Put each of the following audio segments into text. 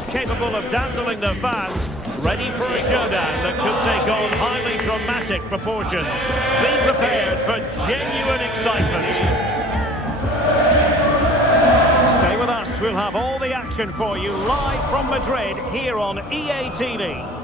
style capable of dazzling their fans, ready for a showdown that could take on highly dramatic proportions. Be prepared for genuine excitement. Stay with us, we'll have all the action for you live from Madrid here on EA TV.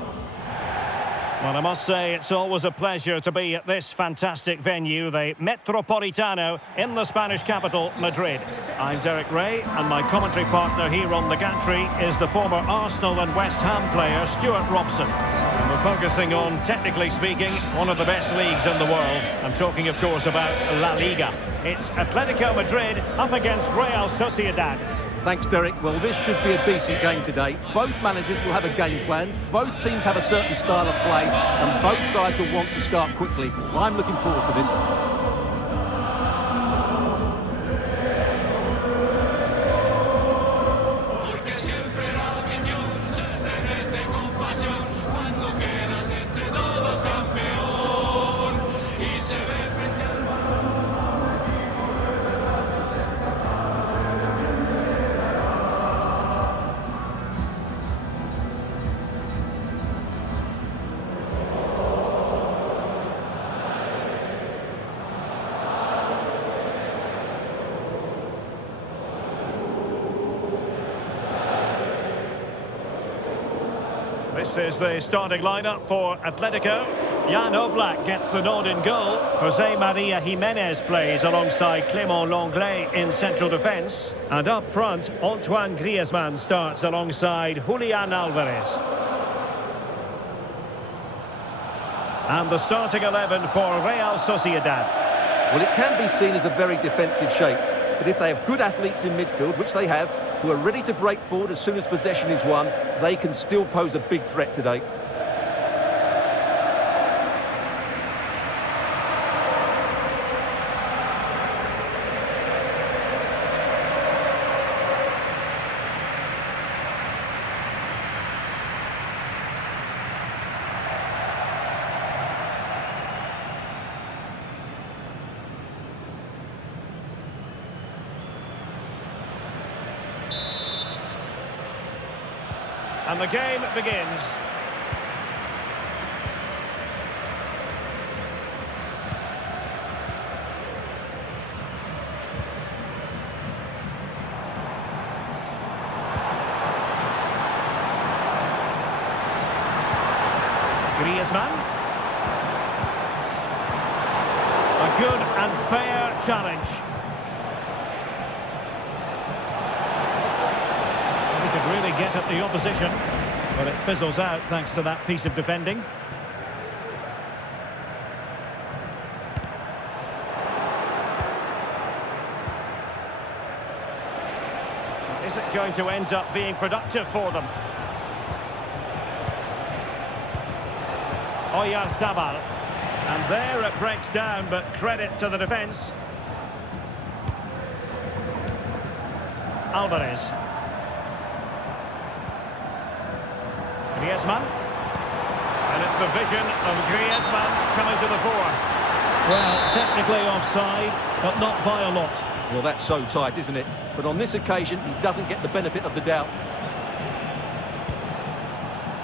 Well, I must say, it's always a pleasure to be at this fantastic venue, the Metropolitano, in the Spanish capital, Madrid. I'm Derek Ray, and my commentary partner here on the gantry is the former Arsenal and West Ham player, Stuart Robson. And we're focusing on, technically speaking, one of the best leagues in the world. I'm talking, of course, about La Liga. It's Atletico Madrid up against Real Sociedad. Thanks, Derek. Well, this should be a decent game today. Both managers will have a game plan. Both teams have a certain style of play, and both sides will want to start quickly. Well, I'm looking forward to this. This is the starting lineup for Atletico. Jan Oblak gets the nod in goal. Jose Maria Jimenez plays alongside Clément Lenglet in central defence. And up front, Antoine Griezmann starts alongside Julian Alvarez. And the starting 11 for Real Sociedad. Well, it can be seen as a very defensive shape, but if they have good athletes in midfield, which they have, who are ready to break forward as soon as possession is won, they can still pose a big threat today. And the game begins. Griezmann. A good and fair challenge. Really get at the opposition, but it fizzles out thanks to that piece of defending. Is it going to end up being productive for them? Oyarzabal, and there it breaks down, but credit to the defence. Alvarez. Griezmann, and it's the vision of Griezmann coming to the fore. Well, technically offside, but not by a lot. Well, that's so tight, isn't it? But on this occasion, he doesn't get the benefit of the doubt.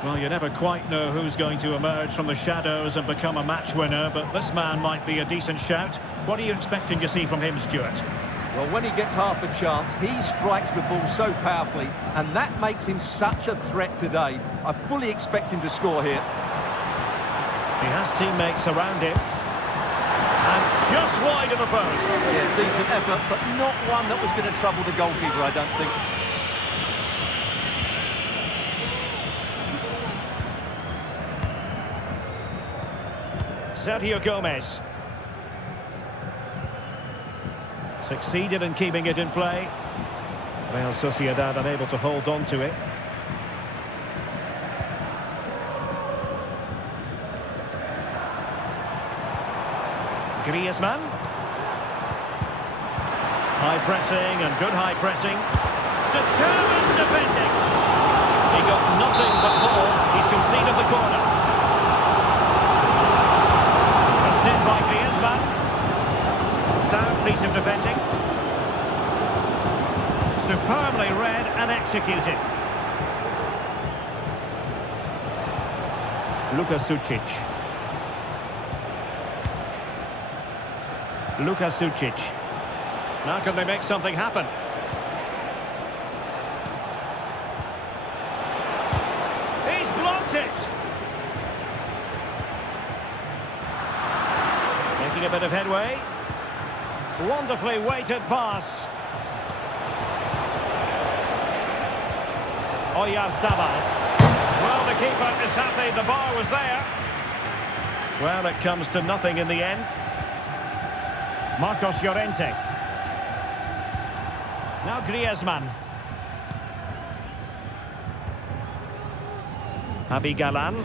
Well, you never quite know who's going to emerge from the shadows and become a match winner, but this man might be a decent shout. What are you expecting to see from him, Stuart? Well, when he gets half a chance, he strikes the ball so powerfully, and that makes him such a threat today. I fully expect him to score here. He has teammates around him. And just wide of the post. Yeah, decent effort, but not one that was going to trouble the goalkeeper, I don't think. Sergio Gomez. Succeeded in keeping it in play. Real Sociedad unable to hold on to it. Griezmann. High pressing and good high pressing. Determined defending. He got nothing but ball. He's conceded the corner. Comes in by Griezmann. Sound piece of defending. Superbly read and executed. Sucic. Sucic. Now can they make something happen? He's blocked it. Making a bit of headway. Wonderfully weighted pass. Oyarzabal. Well, the keeper is happy the bar was there. Well, it comes to nothing in the end. Marcos Llorente. Now Griezmann. Javi Galán.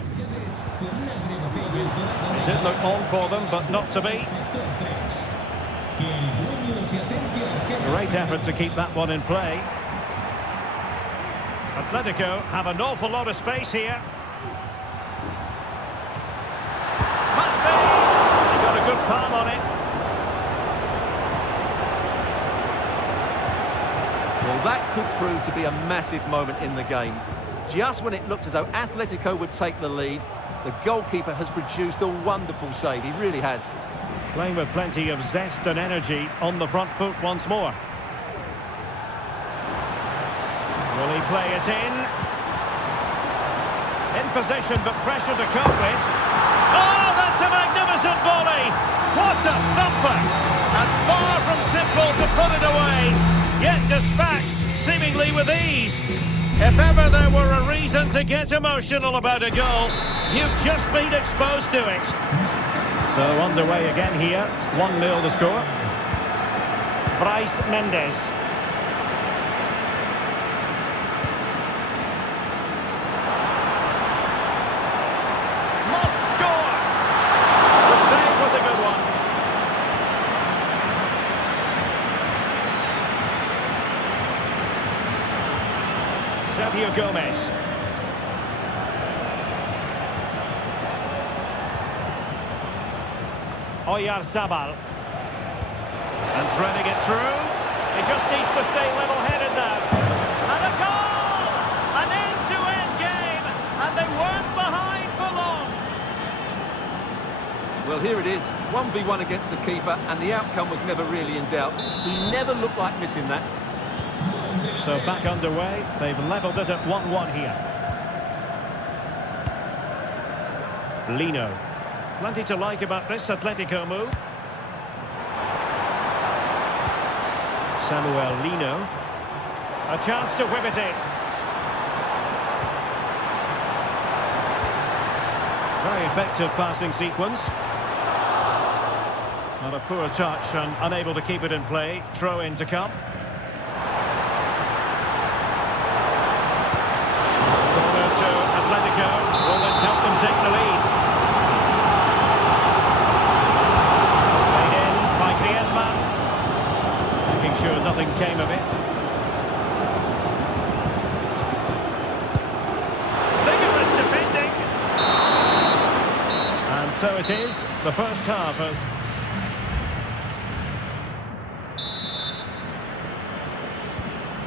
It did look on for them, but not to be. Great effort to keep that one in play. Atletico have an awful lot of space here. Must be! He got a good palm on it. Well, that could prove to be a massive moment in the game. Just when it looked as though Atletico would take the lead, the goalkeeper has produced a wonderful save. He really has. Playing with plenty of zest and energy on the front foot once more. Will he play it in? In position, but pressure to cope with. Oh, that's a magnificent volley! What a thumper! And far from simple to put it away, yet dispatched seemingly with ease. If ever there were a reason to get emotional about a goal, you've just been exposed to it. So underway again here, 1-0 the score. Brais Mendes. Must score! The save was a good one. Sergio Gomez. Oyarzabal. And threading it through. He just needs to stay level-headed now. And a goal! An end-to-end game, and they weren't behind for long. Well, here it is, 1v1 against the keeper, and the outcome was never really in doubt. He never looked like missing that. So back underway, they've levelled it at 1-1 here. Lino. Plenty to like about this Atletico move. Samuel Lino. A chance to whip it in. Very effective passing sequence. Not a poor touch and unable to keep it in play. Throw in to come. Corner to Atletico. Will this help them take the lead? Played in by Griezmann. Making sure nothing came of it. Vigorous defending. And so it is. The first half has...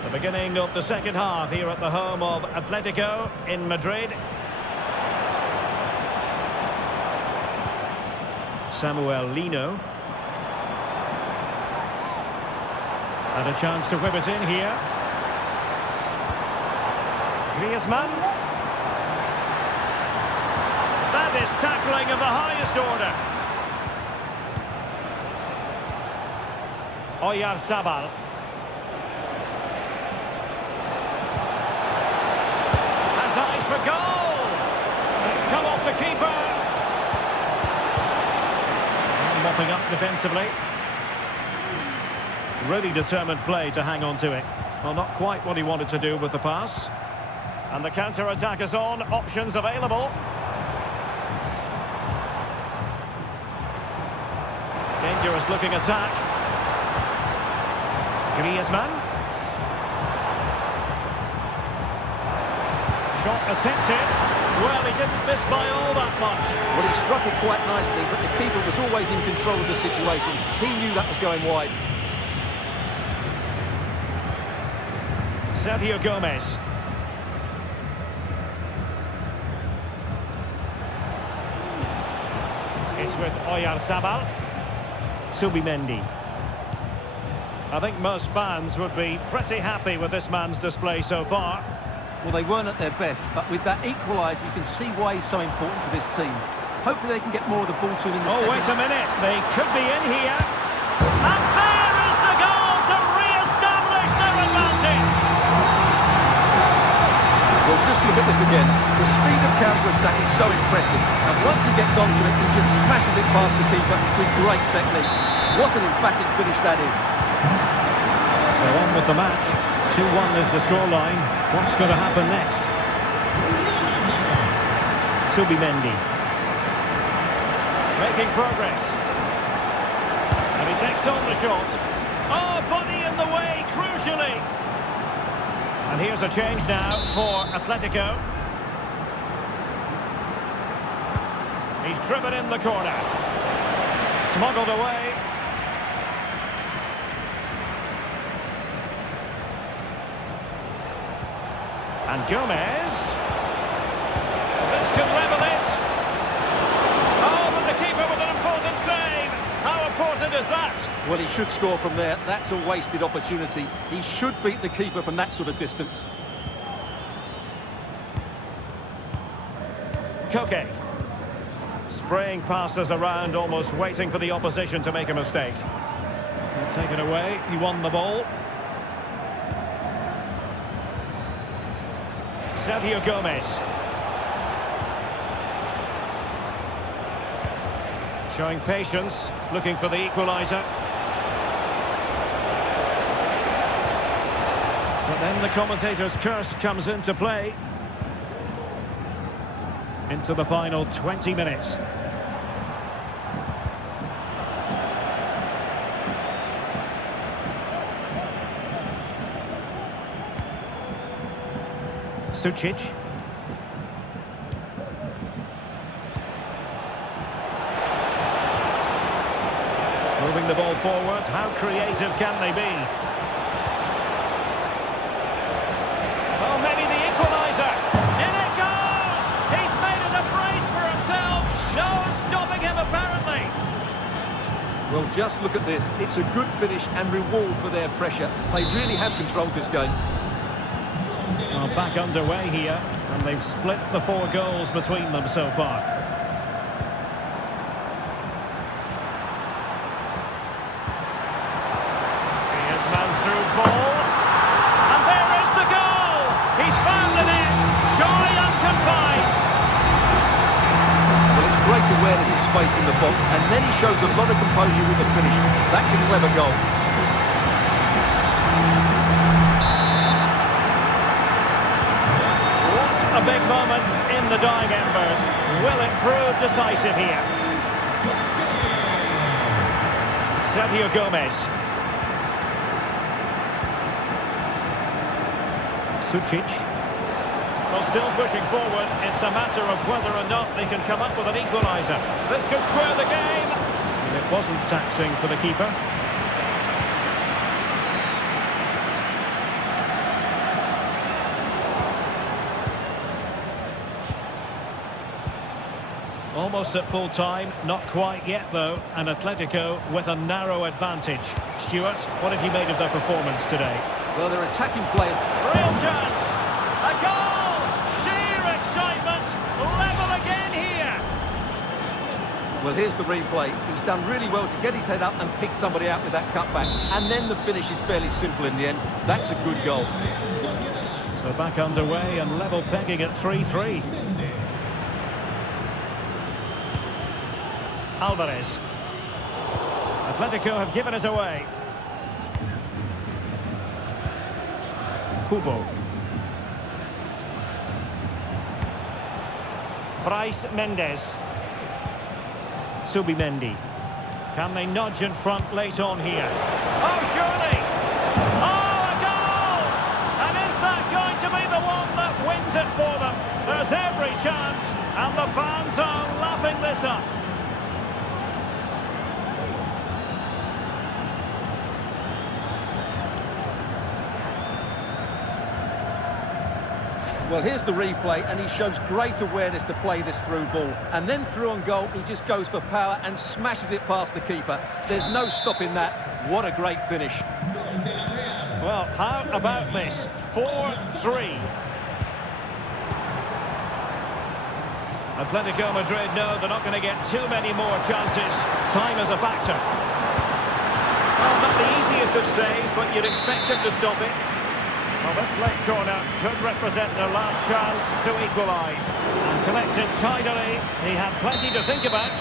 The beginning of the second half here at the home of Atletico in Madrid. Samuel Lino. And a chance to whip it in here. Griezmann. That is tackling of the highest order. Oyarzabal. Has eyes for goal. It's come off the keeper. Mopping up defensively. Really determined play to hang on to it. Well, not quite what he wanted to do with the pass. And the counter-attack is on. Options available. Dangerous looking attack. Griezmann. Shot attempted. Well, he didn't miss by all that much. Well, he struck it quite nicely, but the keeper was always in control of the situation. He knew that was going wide. Sergio Gomez. It's with Oyarzabal. Subimendi. I think most fans would be pretty happy with this man's display so far. Well, they weren't at their best, but with that equaliser, you can see why he's so important to this team. Hopefully they can get more of the ball to him in the second. Oh, wait a minute. They could be in here. And there is the goal to re-establish their advantage. Well, just look at this again. The speed of counter-attack is so impressive. And once he gets onto it, he just smashes it past the keeper with great technique. What an emphatic finish that is. So on with the match. 2-1 is the scoreline. What's going to happen next? Subimendi. Making progress. And he takes on the shot. Oh, body in the way, crucially. And here's a change now for Atletico. He's driven in the corner. Smuggled away. And Gomez. This could level it. Oh, but the keeper with an important save. How important is that? Well, he should score from there. That's a wasted opportunity. He should beat the keeper from that sort of distance. Koke. Spraying passes around, almost waiting for the opposition to make a mistake. He'll take it away. He won the ball. Sergio Gomez. Showing patience, looking for the equaliser. But then the commentator's curse comes into play. Into the final 20 minutes. Sucic. Moving the ball forward. How creative can they be? Oh, maybe the equaliser. In it goes! He's made it a brace for himself. No stopping him, apparently. Well, just look at this. It's a good finish and reward for their pressure. They really have controlled this game. Well, back underway here, and they've split the 4 goals between them so far. Here's man through ball, and there is the goal! He's found the net, surely unconfined. Well, it's great awareness of space in the box, and then he shows a lot of composure with the finish. That's a clever goal. A big moment in the dying embers. Will it prove decisive here? Sergio Gomez. Sucic. Well, still pushing forward. It's a matter of whether or not they can come up with an equaliser. This could square the game. And it wasn't taxing for the keeper. Almost at full time, not quite yet though, and Atletico with a narrow advantage. Stuart, what have you made of their performance today? Well, they're attacking players. Real chance! A goal! Sheer excitement! Level again here! Well, here's the replay. He's done really well to get his head up and pick somebody out with that cutback. And then the finish is fairly simple in the end. That's a good goal. So back underway and level pegging at 3-3. Alvarez. Atletico have given us away. Kubo. Bryce Mendes. Subimendi. Can they nudge in front late on here? Oh, surely! Oh, a goal! And is that going to be the one that wins it for them? There's every chance, and the fans are lapping this up. Well, here's the replay, and he shows great awareness to play this through ball. And then through on goal, he just goes for power and smashes it past the keeper. There's no stopping that. What a great finish. Well, how about this? 4-3. Atletico Madrid know they're not going to get too many more chances. Time is a factor. Well, not the easiest of saves, but you'd expect him to stop it. Well, this late corner could represent their last chance to equalise. And collected tidily. He had plenty to think about.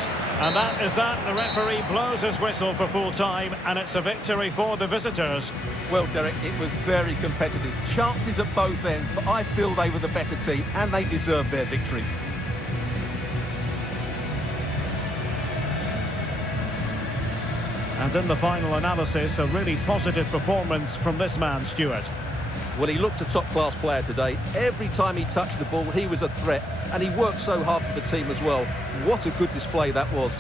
And that is that. The referee blows his whistle for full time, and it's a victory for the visitors. Well, Derek, it was very competitive. Chances at both ends, but I feel they were the better team, and they deserved their victory. And in the final analysis, a really positive performance from this man, Stuart. Well, he looked a top-class player today. Every time he touched the ball, he was a threat, and he worked so hard for the team as well. What a good display that was.